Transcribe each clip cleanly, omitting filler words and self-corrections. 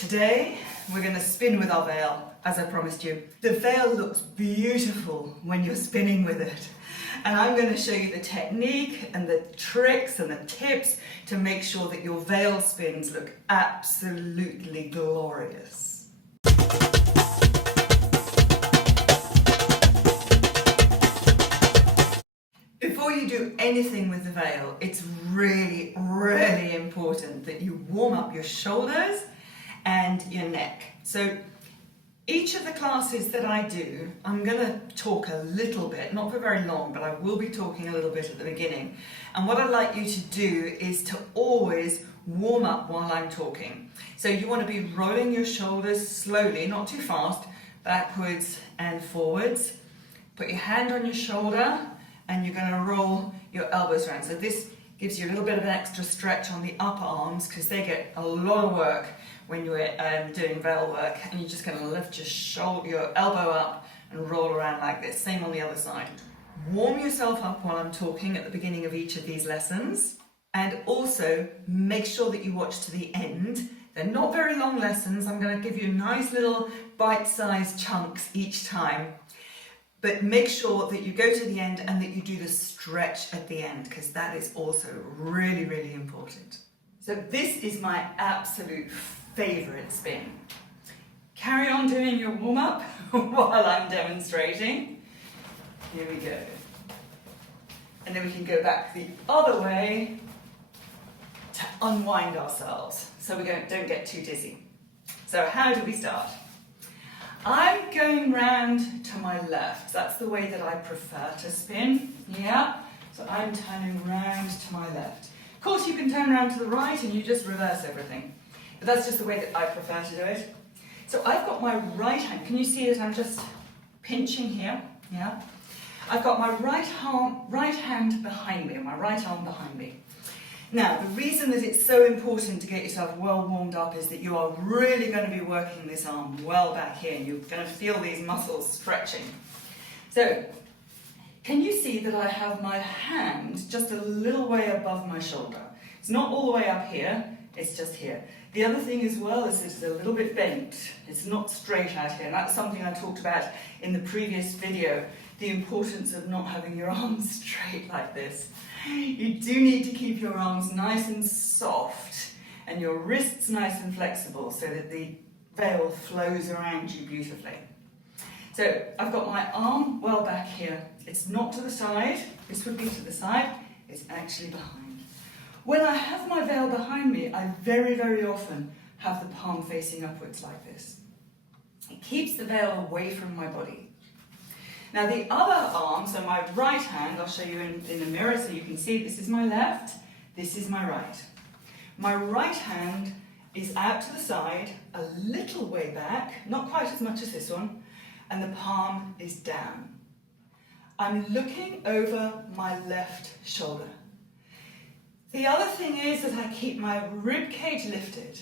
Today we're going to spin with our veil, as I promised you. The veil looks beautiful when you're spinning with it. And I'm going to show you the technique and the tricks and the tips to make sure that your veil spins look absolutely glorious. Before you do anything with the veil, it's really, really important that you warm up your shoulders and your neck. So each of the classes that I do, I'm going to talk a little bit, not for very long, but I will be talking a little bit at the beginning. And what I'd like you to do is to always warm up while I'm talking. So you want to be rolling your shoulders slowly, not too fast, backwards and forwards. Put your hand on your shoulder and you're going to roll your elbows around. So this gives you a little bit of an extra stretch on the upper arms because they get a lot of work when you're doing veil work, and you're just going to lift your elbow up and roll around like this. Same on the other side. Warm yourself up while I'm talking at the beginning of each of these lessons, and also make sure that you watch to the end. They're not very long lessons. I'm going to give you nice little bite-sized chunks each time, but make sure that you go to the end and that you do the stretch at the end, because that is also really, really important. So this is my absolute favourite spin. Carry on doing your warm-up while I'm demonstrating. Here we go. And then we can go back the other way to unwind ourselves so we don't get too dizzy. So how do we start? I'm going round to my left. That's the way that I prefer to spin. Yeah? So I'm turning round to my left. Of course, you can turn around to the right and you just reverse everything. But that's just the way that I prefer to do it. So I've got my right hand. Can you see that I'm just pinching here? Yeah? I've got my right hand behind me, or my right arm behind me. Now, the reason that it's so important to get yourself well warmed up is that you are really going to be working this arm well back here. You're going to feel these muscles stretching. So, can you see that I have my hand just a little way above my shoulder? It's not all the way up here, it's just here. The other thing as well is it's a little bit bent. It's not straight out here, and that's something I talked about in the previous video, the importance of not having your arms straight like this. You do need to keep your arms nice and soft and your wrists nice and flexible so that the veil flows around you beautifully. So I've got my arm well back here. It's not to the side. This would be to the side. It's actually behind. When I have my veil behind me, I very, very often have the palm facing upwards like this. It keeps the veil away from my body. Now the other arm, so my right hand, I'll show you in the mirror so you can see, this is my left, this is my right. My right hand is out to the side, a little way back, not quite as much as this one, and the palm is down. I'm looking over my left shoulder. The other thing is that I keep my rib cage lifted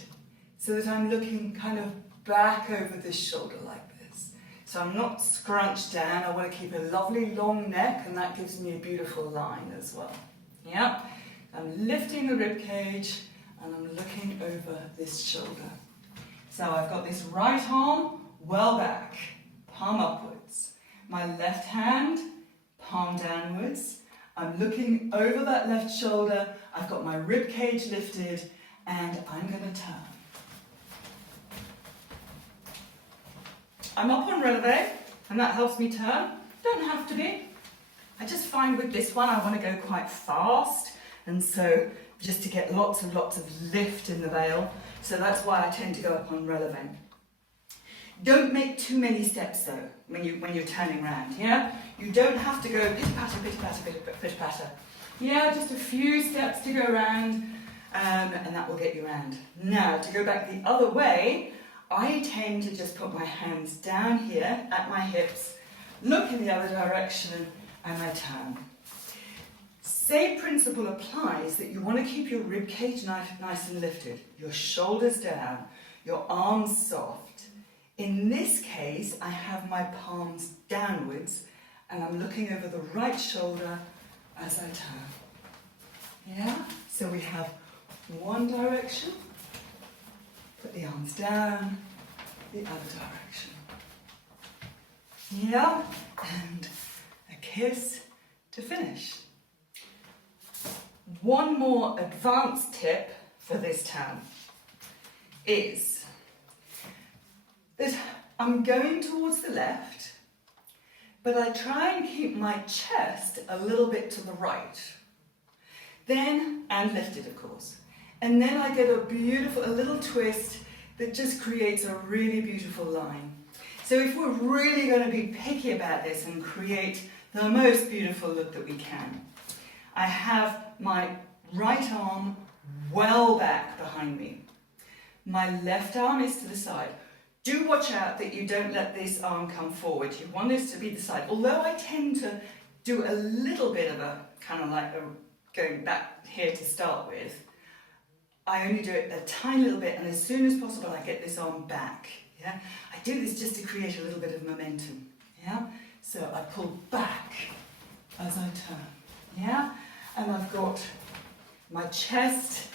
so that I'm looking kind of back over this shoulder like this. So I'm not scrunched down. I want to keep a lovely long neck, and that gives me a beautiful line as well. Yeah? I'm lifting the rib cage and I'm looking over this shoulder. So I've got this right arm well back, palm upwards. My left hand, palm downwards. I'm looking over that left shoulder. I've got my rib cage lifted, and I'm going to turn. I'm up on releve, and that helps me turn. Don't have to be. I just find with this one I want to go quite fast, and so just to get lots of lift in the veil. So that's why I tend to go up on releve. Don't make too many steps though when you're turning around. Yeah, you don't have to go pitter patter, pitter patter, pitter patter. Yeah, just a few steps to go around, and that will get you around. Now to go back the other way, I tend to just put my hands down here at my hips, look in the other direction, and I turn. Same principle applies, that you want to keep your rib cage nice and lifted, your shoulders down, your arms soft. In this case, I have my palms downwards and I'm looking over the right shoulder as I turn. Yeah? So we have one direction Put the arms down, the other direction. Yeah, and a kiss to finish. One more advanced tip for this turn is that I'm going towards the left, but I try and keep my chest a little bit to the right. Then, and lifted of course. And then I get a little twist that just creates a really beautiful line. So if we're really going to be picky about this and create the most beautiful look that we can, I have my right arm well back behind me. My left arm is to the side. Do watch out that you don't let this arm come forward. You want this to be the side. Although I tend to do a little bit of a kind of like going back here to start with, I only do it a tiny little bit, and as soon as possible I get this arm back. Yeah, I do this just to create a little bit of momentum. Yeah, so I pull back as I turn. Yeah, and I've got my chest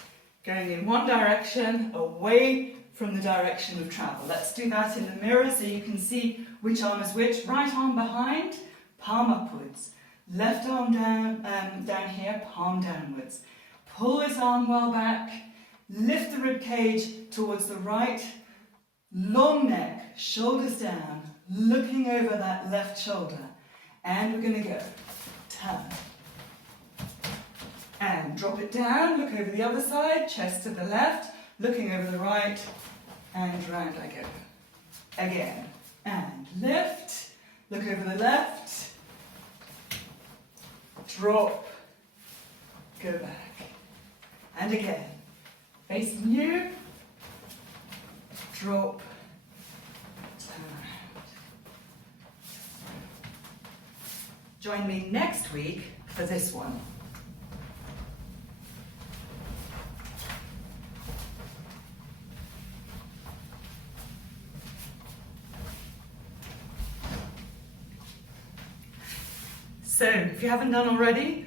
going in one direction, away from the direction of travel. Let's do that in the mirror so you can see which arm is which. Right arm behind, palm upwards. Left arm down here, palm downwards. Pull this arm well back. Lift the rib cage towards the right. Long neck, shoulders down, looking over that left shoulder. And we're going to go. Turn. And drop it down, look over the other side, chest to the left, looking over the right, and round I go. Again. And lift, look over the left, drop, go back. And again. Facing you, drop, turn around. Join me next week for this one. So, if you haven't done already,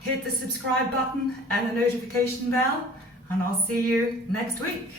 hit the subscribe button and the notification bell, and I'll see you next week.